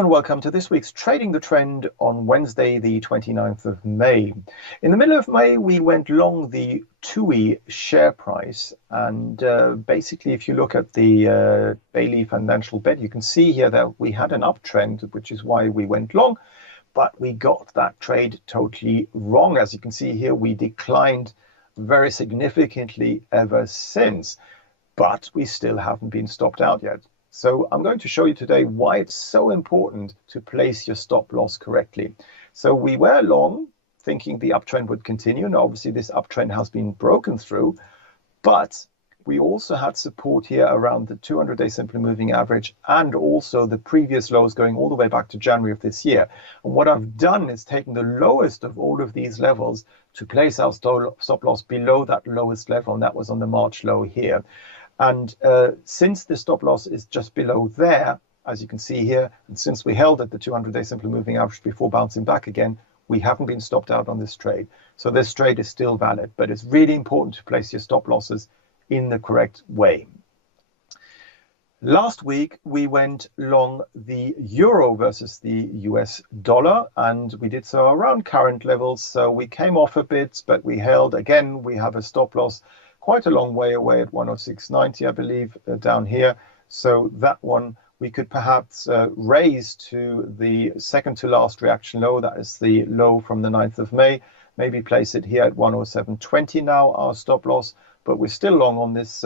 Hello and welcome to this week's Trading the Trend on Wednesday, the 29th of May. In the middle of May, we went long the TUI share price. And basically, if you look at the daily financial bed, you can see here that we had an uptrend, which is why we went long. But we got that trade totally wrong. As you can see here, we declined very significantly ever since. But we still haven't been stopped out yet. So I'm going to show you today why it's so important to place your stop loss correctly. So we were long, thinking the uptrend would continue. And obviously this uptrend has been broken through, but we also had support here around the 200-day simply moving average and also the previous lows going all the way back to January of this year. And what I've done is taken the lowest of all of these levels to place our stop loss below that lowest level, and that was on the March low here. And since the stop loss is just below there, as you can see here, and since we held at the 200-day simply moving average before bouncing back again, we haven't been stopped out on this trade. So this trade is still valid, but it's really important to place your stop losses in the correct way. Last week, we went long the euro versus the US dollar, and we did so around current levels. So we came off a bit, but we held. Again, we have a stop loss quite a long way away at 106.90, I believe, down here. So that one we could perhaps raise to the second to last reaction low. That is the low from the 9th of May. Maybe place it here at 107.20 now, our stop loss. But we're still long on this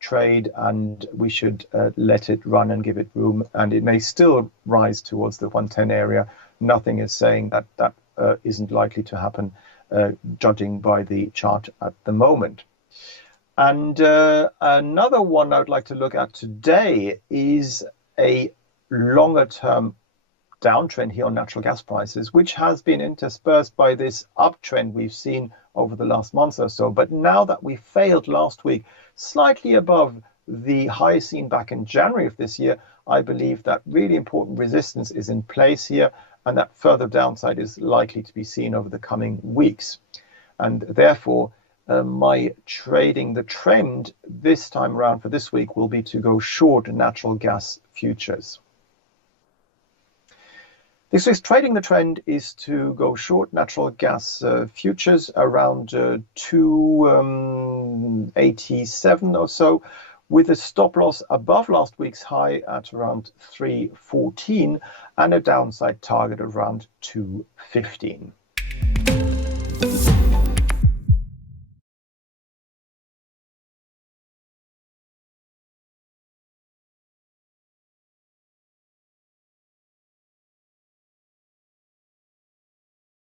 trade, and we should let it run and give it room. And it may still rise towards the 110 area. Nothing is saying that that isn't likely to happen, judging by the chart at the moment. And another one I would like to look at today is a longer term downtrend here on natural gas prices, which has been interspersed by this uptrend we've seen over the last month or so. But now that we failed last week, slightly above the high seen back in January of this year, I believe that really important resistance is in place here, and that further downside is likely to be seen over the coming weeks. And therefore, my trading the trend this time around for this week will be to go short natural gas futures. This week's trading the trend is to go short natural gas futures around 287 or so, with a stop loss above last week's high at around 314 and a downside target around 215.